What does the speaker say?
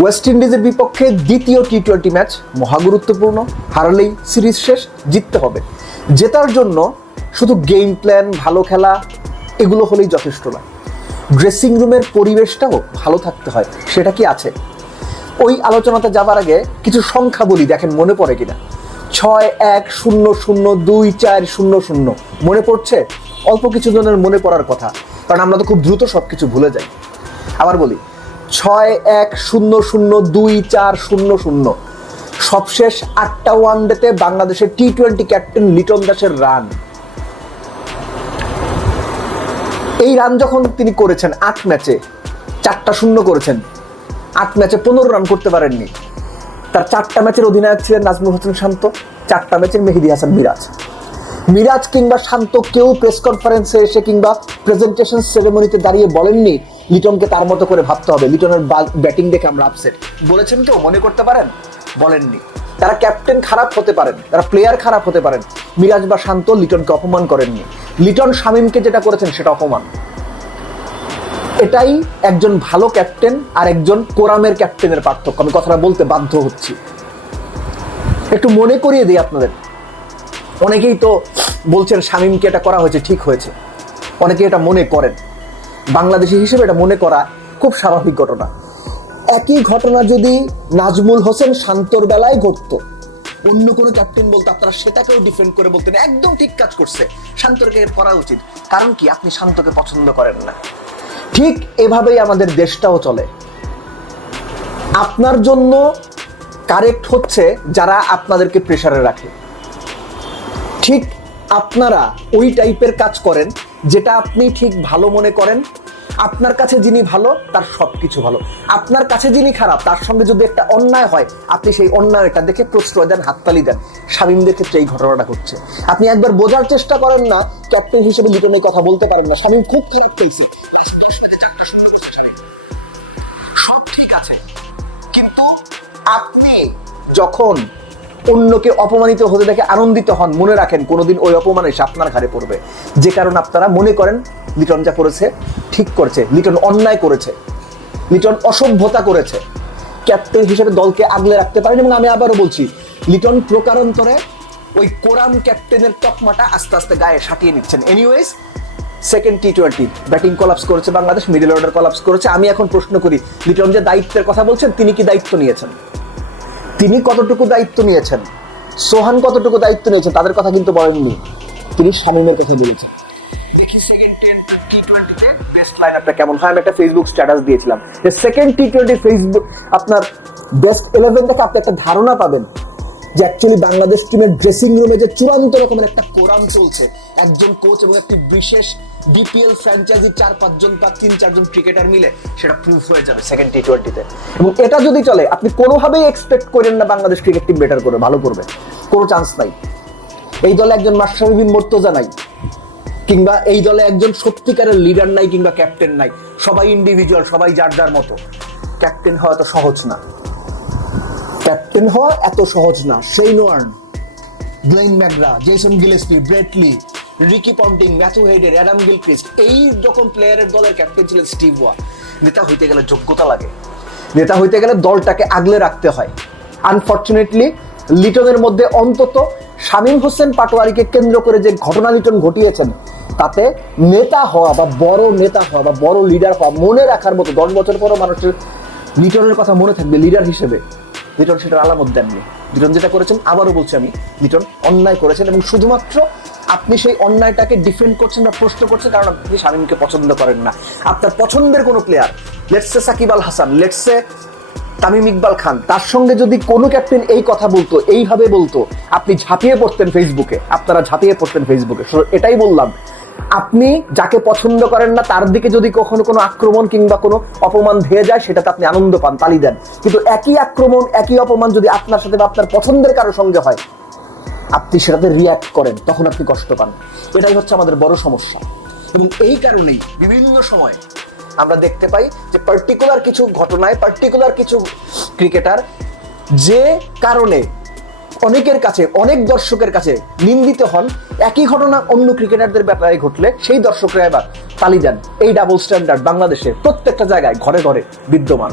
West ইন্ডিজের বিপক্ষে দ্বিতীয় টি-20 ম্যাচ মহাগুরুত্বপূর্ণ। হারলেই সিরিজ শেষ, জিততে হবে। জেতার জন্য শুধু গেম প্ল্যান, ভালো খেলা এগুলো হলেই যথেষ্ট না, ড্রেসিং রুমের পরিবেশটাও ভালো থাকতে হয়। সেটা কি আছে? ওই আলোচনাতে যাবার আগে কিছু সংখ্যা বলি, দেখেন মনে পড়ে কিনা। 6-1-0-0-2-4-0-0 মনে পড়ছে? অল্প কিছু জনের মনে পড়ার কথা, কারণ আমরা তো খুব দ্রুত সবকিছু ভুলে যাই। আবার বলি, 6-1-0-0-2-4-0-0 সবশেষ 8টা ওয়ানডেতে বাংলাদেশের টি-20 ক্যাপ্টেন লিটন দাসের রান। এই রান যখন তিনি করেছেন 8 ম্যাচে 4টা শূন্য করেছেন, 8 ম্যাচে 15 রান করতে পারেননি। তার 4টা ম্যাচের অধিনায়ক ছিলেন নাজমুল হোসেন শান্ত, 4টা ম্যাচের মেহেদী হাসান মিরাজ কিংবা শান্ত কেউ প্রেস কনফারেন্সে এসে কিংবা প্রেজেন্টেশন সেরেমনিতে দাঁড়িয়ে বলেননি লিটনকে তার মতো করে ভাবতে হবে, লিটনের ব্যাটিং দেখে আমরা আপসেট। বলেছেন কেউ? মনে করতে পারেন? বলেননি। তারা ক্যাপ্টেন খারাপ হতে পারেন, তারা প্লেয়ার খারাপ হতে পারেন, মিরাজ বা শান্ত লিটনকে অপমান করেননি। লিটন শামীমকে যেটা করেছেন সেটা অপমান। এটাই একজন ভালো ক্যাপ্টেন আর একজন কোরামের ক্যাপ্টেনের পার্থক্য। আমি কথাটা বলতে বাধ্য হচ্ছি। একটু মনে করিয়ে দিই আপনাদের। অনেকেই তো বলছেন শামীমকে এটা করা হয়েছে, ঠিক হয়েছে। অনেকে এটা মনে করেন, বাংলাদেশি হিসেবে এটা মনে করা খুব স্বাভাবিক ঘটনা। একই ঘটনা যদি নাজমুল হোসেন শান্তর বেলায় ঘটতো, অন্য কোনো ক্যাপ্টেন বলতো, আপনারা সেটাকেও ডিফেন্ড করে বলতেন একদম ঠিক কাজ করছে, শান্তকে করা উচিত। কারণ কি? আপনি শান্তকে পছন্দ করেন না। ঠিক এভাবেই আমাদের দেশটাও চলে। আপনার জন্য কারেক্ট হচ্ছে যারা আপনাদেরকে প্রেসারে রাখে। ঠিক আপনারা ওই টাইপের কাজ করেন যেটা আপনি ঠিক ভালো মনে করেন। আপনার কাছে যিনি ভালো তার সবকিছু ভালো, আপনার কাছে যিনি খারাপ তার সঙ্গে যদি একটা অন্যায় হয় আপনি সেই অন্যায়টা দেখে প্রশ্রয় দেন, হাততালি দেন। শামীমদের ক্ষেত্রে এই ঘটনাটা ঘটছে। আপনি একবার বোঝার চেষ্টা করেন না, ক্যাপ্টেন হিসেবে লিটনের কথা বলতে পারেন না, শামীম খুব খারাপ পেয়েছি, সব ঠিক আছে। কিন্তু আপনি যখন অন্যকে অপমানিত হতে দেখে আনন্দিত হন, মনে রাখেন কোনোদিন ওই অপমান এসে আপনার ঘাড়ে পড়বে। যে কারণে আপনারা মনে করেন লিটন যা করেছে ঠিক করেছে, লিটন অন্যায় করেছে, লিটন অসভ্যতা করেছে, ক্যাপ্টেন হিসেবে দলকে আগলে রাখতে পারেন। এবং আমি আবারও বলছি, লিটন প্রকারান্তরে ওই কোরাম ক্যাপ্টেনের তকমাটা আস্তে আস্তে গায়ে সাটিয়ে নিচ্ছেন। এনিওয়েজ, সেকেন্ড টি-20 ব্যাটিং কলাপস করেছে বাংলাদেশ, মিডল অর্ডার কলাপস করেছে। আমি এখন প্রশ্ন করি, লিটন যে দায়িত্বের কথা বলছেন, তিনি কি দায়িত্ব নিয়েছেন? তিনি কতটুকু দায়িত্ব নিয়েছেন? সোহান কতটুকু দায়িত্ব নিয়েছেন? তাদের কথা কিন্তু বলেননি, তিনি শামীমের কাছে দিয়েছেন। দেখি সেকেন্ড টি-20তে বেস্ট লাইনআপটা কেমন হয়। আমি একটা ফেসবুক স্ট্যাটাস দিয়েছিলাম যে সেকেন্ড টি-20 ফেসবুক আপনার বেস্ট 11 থেকে আপনি একটা ধারণা পাবেন যে অ্যাকচুয়ালি বাংলাদেশ টিমের ড্রেসিং রুমে যে চূড়ান্ত রকমের একটা কোরাম চলছে। একজন কোচ এবং একটি বিশেষ বিপিএল ফ্র্যাঞ্চাইজি 4-5 জন বা 3-4 জন ক্রিকেটার মিলে সেটা প্রুফ হয়ে যাবে সেকেন্ড টি-20তে। এবং এটা যদি চলে, আপনি কোনোভাবেই এক্সপেক্ট করেন না বাংলাদেশ ক্রিকেট টিম বেটার করে, ভালো করবে, কোনো চান্স নাই। এই দলে একজন মাশরাফি বিন মুর্তজা নাই, কিংবা এই দলে একজন সত্যিকারের লিডার নাই কিংবা ক্যাপ্টেন নাই। সবাই ইন্ডিভিজুয়াল, সবাই যার যার মতো। ক্যাপ্টেন হওয়া তো সহজ না, ক্যাপ্টেন হওয়া এত সহজ না। Shane Warne, Glenn McGrath, Jason Gillespie, Brett Lee, Ricky Ponting, Matthew Hayden, Adam Gilchrist, এই রকম প্লেয়ারের দলের ক্যাপ্টেন ছিলেন স্টিভ ওয়া। নেতা হইতে গেলে যোগ্যতা লাগে, নেতা হইতে গেলে দলটাকে আগলে রাখতে হয়। আনফর্চুনেটলি লিটনের মধ্যে অন্তত শামীম হোসেন পাটোয়ারিকে কেন্দ্র করে যে ঘটনা লিটন ঘটিয়েছেন, তাতে নেতা হওয়া বা বড় নেতা হওয়া বা বড় লিডার হওয়া, মনে রাখার মতো 10 বছর পরও মানুষের লিটনের কথা মনে থাকবে লিডার হিসেবে। লিটন সেটার আলামত দেননি। লিটন যেটা করেছেন, আবারও বলছি আমি, লিটন অন্যায় করেছেন। এবং শুধুমাত্র আপনি সেই অন্যায়টাকে ডিফেন্ড করছেন বা প্রশ্ন করছেন কারণ আপনি শামীমকে পছন্দ করেন না। আপনার পছন্দের কোনো player, let's say Shakib Al Hasan, let's say Tamim Iqbal খান, তার সঙ্গে যদি কোনো ক্যাপ্টেন এই কথা বলতো, এইভাবে বলতো, আপনি ঝাঁপিয়ে পড়তেন ফেসবুকে, আপনারা ঝাঁপিয়ে পড়তেন ফেসবুকে। এটাই বললাম, আপনি যাকে পছন্দ করেন না তার দিকে যদি কখনো কোনো আক্রমণ কিংবা কোনো অপমান ধেয়ে যায়, সেটাতে আপনি আনন্দ পান, তালি দেন। কিন্তু একই আক্রমণ, একই অপমান যদি আপনার সাথে বা আপনার পছন্দের কারো সঙ্গে হয়, আপনি সেটাতে রিয়াক্ট করেন, তখন আপনি কষ্ট পান। এটাই হচ্ছে আমাদের বড় সমস্যা। এবং এই কারণেই বিভিন্ন সময় আমরা দেখতে পাই যে পার্টিকুলার কিছু ঘটনায়, পার্টিকুলার কিছু ক্রিকেটার যে কারণে অনেকের কাছে, অনেক দর্শকের কাছে নিন্দিত হন, একই ঘটনা অন্য ক্রিকেটারদের ব্যাপারে ঘটলে সেই দর্শকরা এবার তালি দেন। এই ডাবল স্ট্যান্ডার্ড বাংলাদেশে প্রত্যেকটা জায়গায় ঘরে ঘরে বিদ্যমান।